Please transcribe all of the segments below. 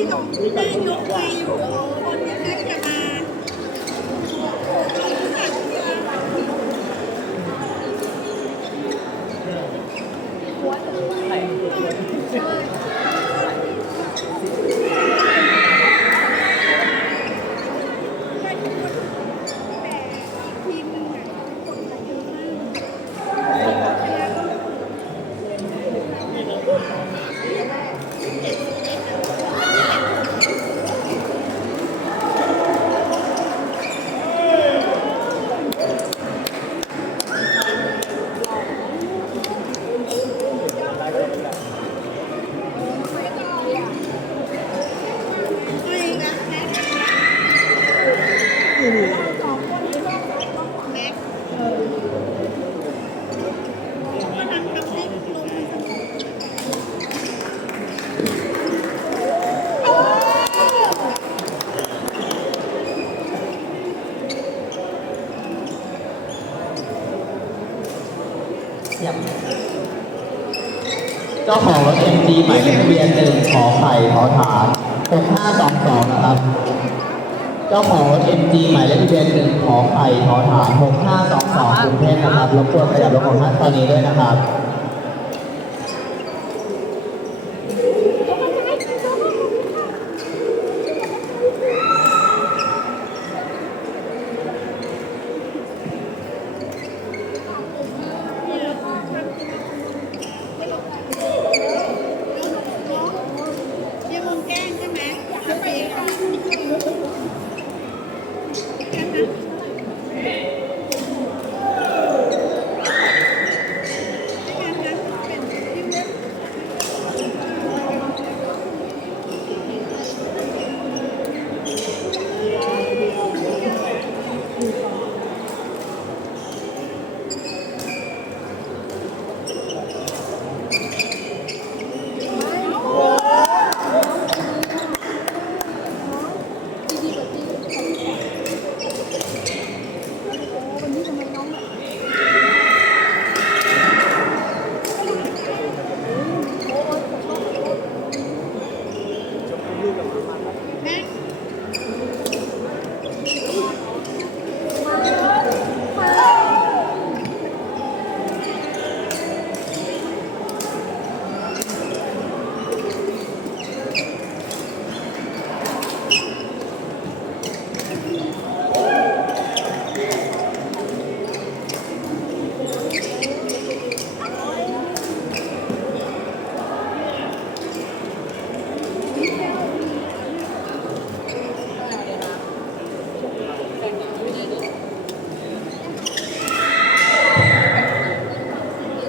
นี่ยกนี่ยกไปอยู่คนนี้แม็กจะมา ทีมหนึ่งอะคนละเยอะมาก ไม่นะแม็กสองคนนี้ก็แม็กเออก็ทำทำให้ลงในสมอง เจ้าของรถ MG ห หนึ่งขอไข่ขอฐาน6522นะครับ เจ้าของรถ MG หมายเลขทะเบียนหนึ่งขอไข่ขอฐาน6522กรุงเทพนะครับรบกวนขยับรถของท่านตอนนี้ด้วยนะครับ เยังมงแกล้งใช่ไหมทำเองอะแม็ก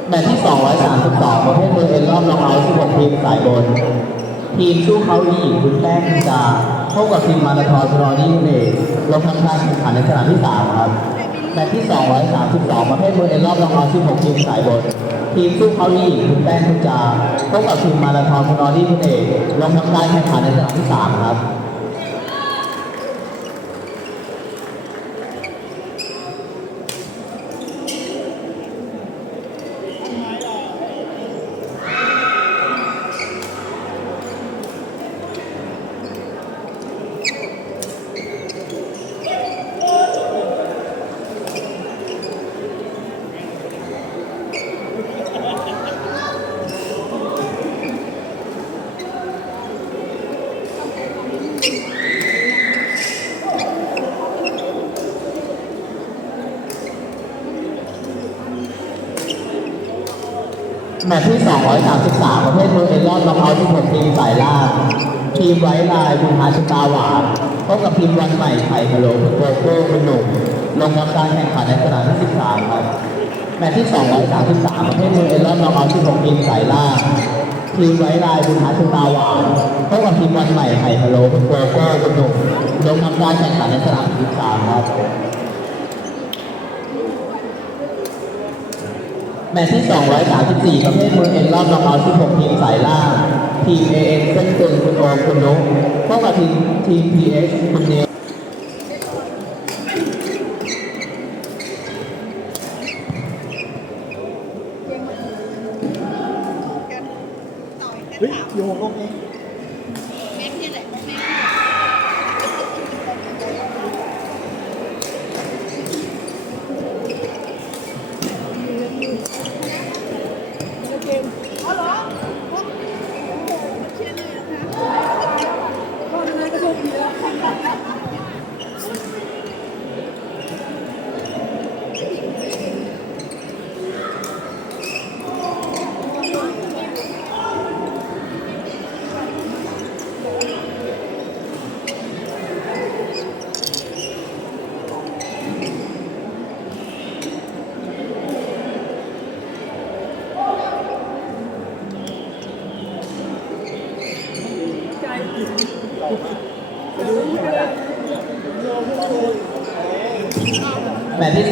แมตช์ที่ 32 ประเภทมือเอ็นรอบน็อกเอาท์16ทีมสายบน ทีมสู้เขาดีคุณแป้งคุณจาพบกับทีมมาราธอนรอนี่เนกลงทำการแข่งขันในสนามที่ 3 ครับแมตช์ที่232ประเภทมือเอ็นรอบน็อกเอาท์16ทีมสายบนทีมสู้เขาดีคุณแป้งคุณจาพบกับทีมมาราธอนรอนี่เนกลงทำการแข่งขันในสนามที่3ครับ แมตช์ที่ 233 ประเภทมือเอ็นรอน็อกเอาท์16ทีมสายล่างทีมไว้ลายคุณฮาชตาหวานพบกับทีมวันใหม่ไข่พะโล้คุณโกโก้คุณหนุ่มลงทำการแข่งขันในสนามที่ 13 ครับ แมตช์ที่ 233 ประเภทมือเอ็นรอน็อกเอาท์16ทีมสายล่างทีมไว้ลายคุณฮาชตาหวานพบกับทีมวันใหม่ไข่พะโล้คุณโกโก้คุณหนุ่มลงทำการแข่งขันในสนามที่ 13 ครับ แมตช์ที่ 234 ประเภทมือเอ็นรอบนอกเอาท์16 ทีมสายล่างทีมเอเอ็นเส้นตึงคุณโอมคุณนุ๊กพบกับทีมทีมพีเอสคุณเนวเฮ้ยโยงลงเอง แม็กนี่แหละแม็กนี่แหละเกมอ๋อเหรอโอ้โหเชื่อเลยนะคะก็ทำงานกระทรวงดีแล้ว แม ตที่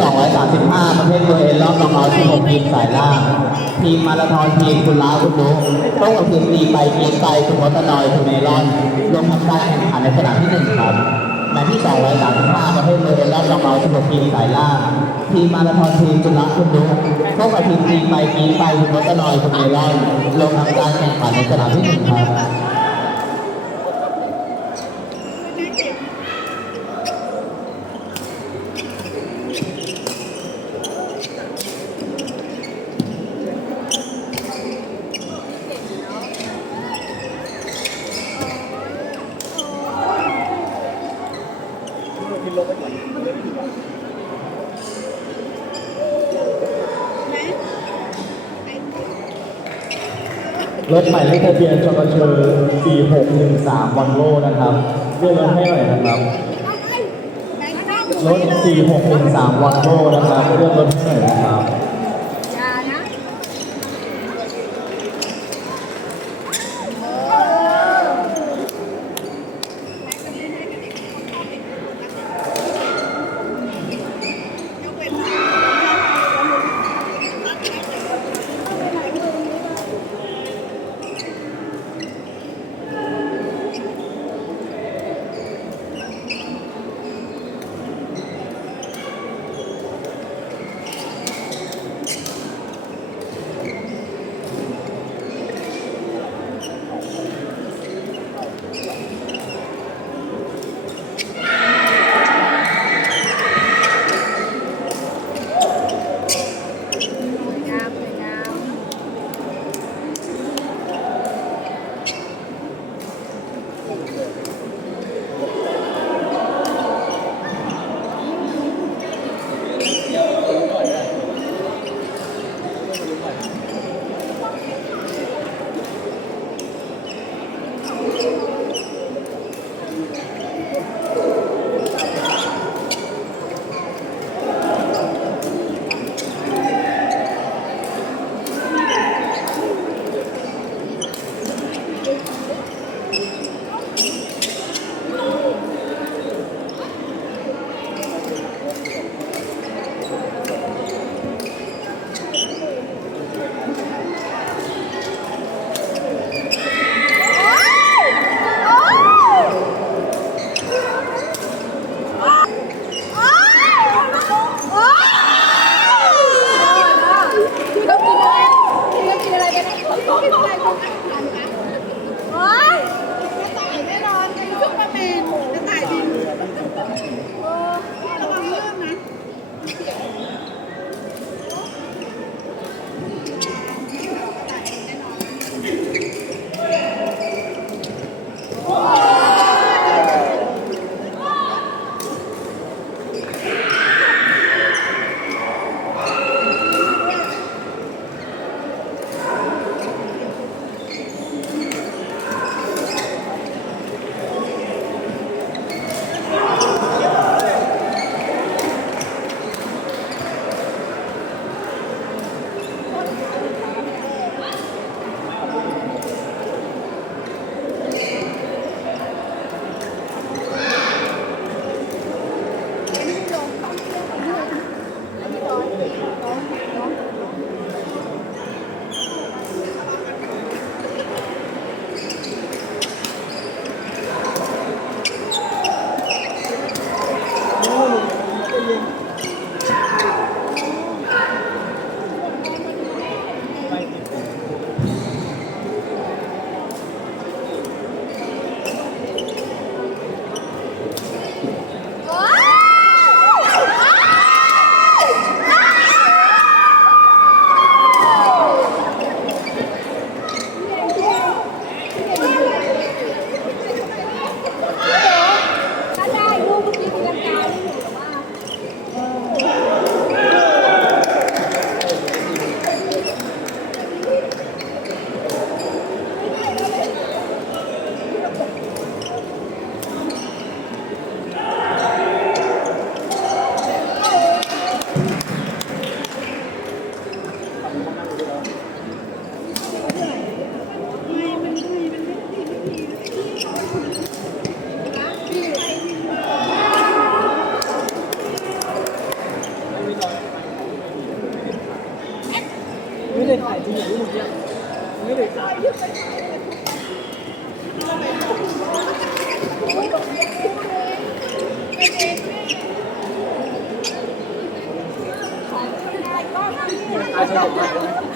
235 ประเภทตัวเองรอบรองเอาที่6ทีมสายล่างทีมมาราธอนทีมคุณล้าคุณนุ๊กต้องกับทีมตีไปทีมไปคุณมอตนอยคุณเมลอนลงทำการแข่งขันในสนามที่ 1 ครับแมตที่ 235 ประเภทตัวเองรอบรองเอาที่6ทีมสายล่างทีมมาราธอนทีมคุณล้าคุณนุ๊กต้องกับทีมตีไปทีมไปคุณมอตนอยคุณเมลอนลงทำการแข่งขันในสนามที่ 1 ครับ พินลงไปก่อน รถใหม่เลขทะเบียนชกเชอ 4613วันโลนะครับเลื่อนรถให้หน่อยนะครับรถ4613วันโลนะครับเลื่อนรถให้หน่อยนะครับ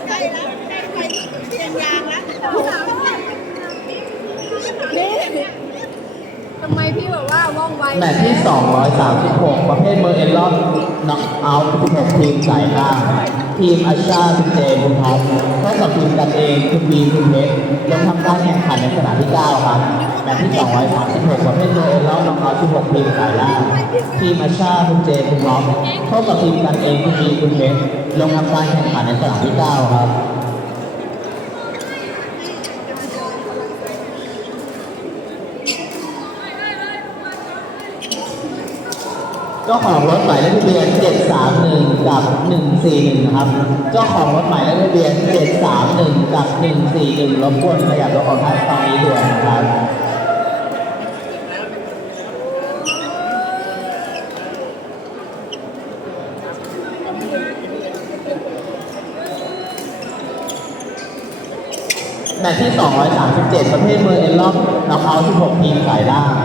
ใกล้แล้วใกล้ไปเปลี่ยนยางแล้วนี่ทำไมพี่แบบว่าว่องไวแมตช์ที่ 236 ประเภทเมอร์เอลลอกน็อกเอาท์16ทีมสายล่าง ทีมอาชาคุณเจคุณท็อปเท่ากับทีมกันเองคุณบีคุณเพชรลงทำการแข่งขันในสนามที่ 9 ครับแบบที่ 236ประเภทเมอร์เอลลอนน็องเอา16ทีมสายล่างทีมอาชาคุณเจคุณท็อปเท่ากับทีมกันเองคุณบีคุณเพชรลงทำการแข่งขันในสนามที่ 9 ครับ เจ้าของรถหมายเลขทะเบียน 731 กับ 141นะครับ เจ้าของรถหมายเลขทะเบียน 731 กับ 141 รบกวนขยับรถของท่านตอนนี้ด่วนนะครับแมตช์ที่ 237 ประเภทเมือร์เอลล็อกน็อกเอาท์16 ทีมสายล่าง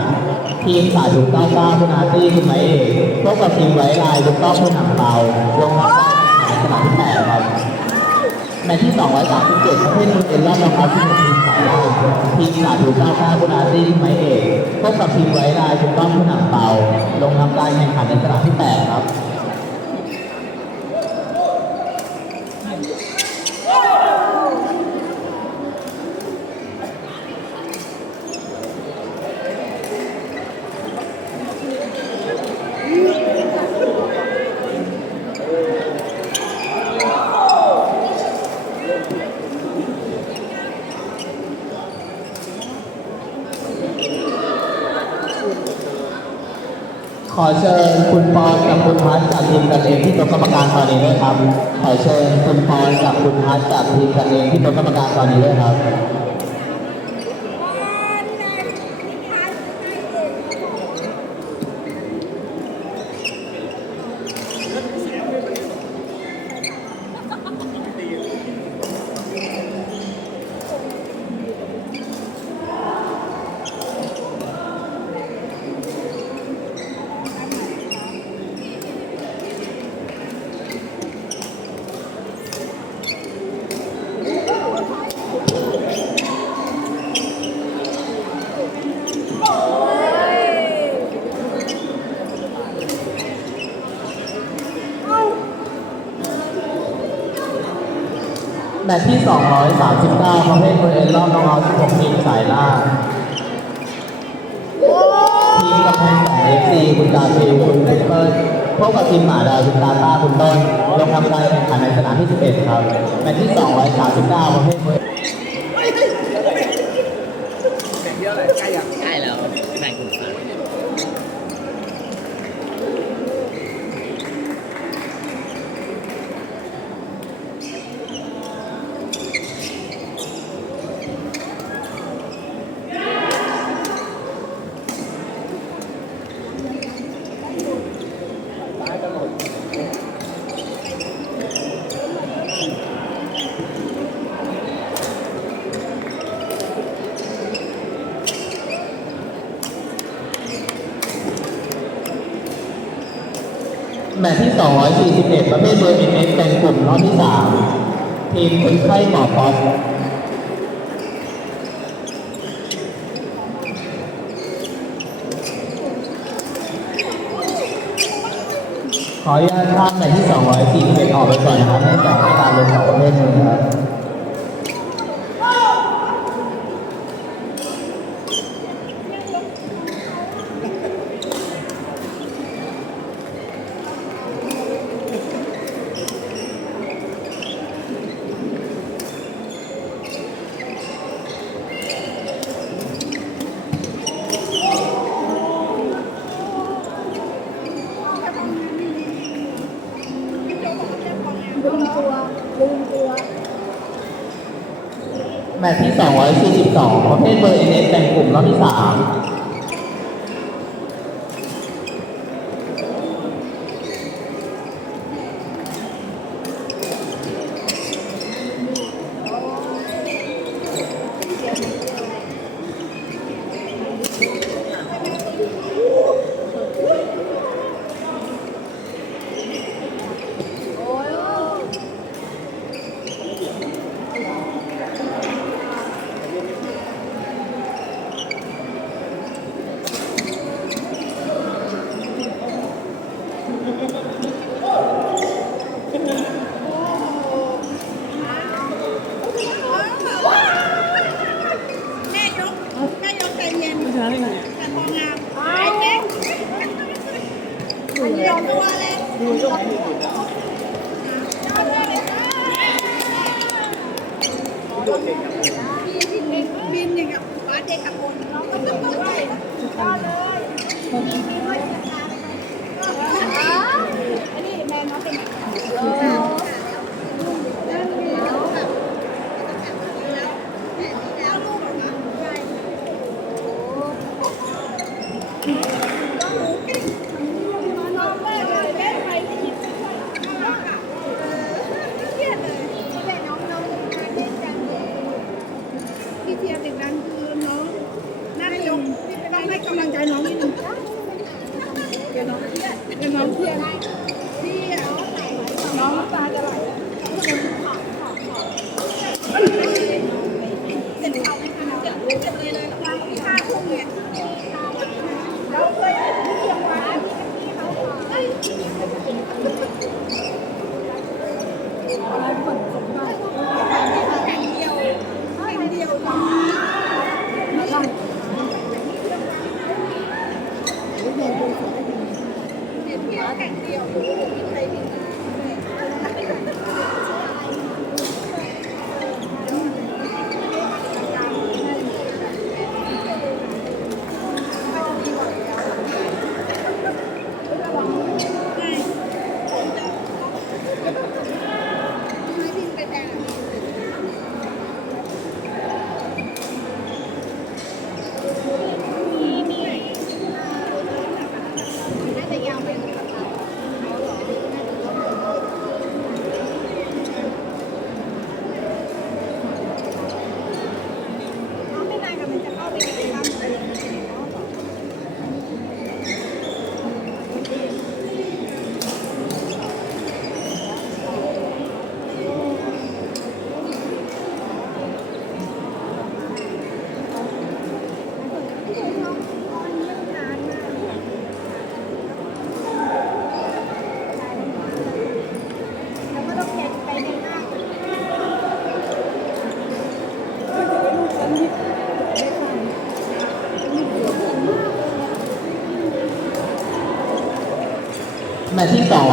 ทีมสายถูก99คุณอาร์ตี้คุณไมเอกพบกับทีมไว้ลายถูกต้องคุณหนังเบาลงรับการแข่งขันสนามที่แปดครับแมตช์ที่237ประเภทเมอร์เอลล็อกน็อกเอาที่ทีมสายล่าทีมสายถูก99คุณอาร์ตี้คุณไมเอกพบกับทีมไว้ลายถูกต้องคุณหนังเบาลงทำการแข่งขันในสนามที่แปดครับ อเชิญคุณปอนกับคุณพัชจากทีมกันเองที่โต๊ะกรรมการตอนนี้ด้วยครับ ขอเชิญคุณปอนกับคุณพัชจากทีมกันเองที่โต๊ะกรรมการตอนนี้ด้วยครับ แมตช์ที่ 239ประเภทคนเอ็นรอบน้องเอา16ทีมสายล่าทีมกำแพงแสนเอฟซีคุณดาฟิลคุณเปเปิลพบกับทีมหมาดาวคุณตาต้าคุณต้นลงทำการแข่งขันในสนามที่ 11 ครับแมตช์ที่ 239ประเภทเบอร์ ใช่แล้วแบ่งกลุ่มกัน แมตช์ที่ 241 ประเภทเบอร์เอ็นเอสเป็นกลุ่มรอบที่ 3 ทีมคนไข้หมอป๊อปขออนุญาตข้ามแมตที่241ออกไปก่อนนะครับเนื่องจากให้การลงสองประเภทนี้นะครับ ลืมตัวลืมตัว แมต ช์ที่ 242 ประเภทเบอร์เอเนสแบ่งกลุ่มรอบที่ 3 บินอย่างเงี้ยบฟ้าเด็กกับคนเราก็ Màu. ต่อ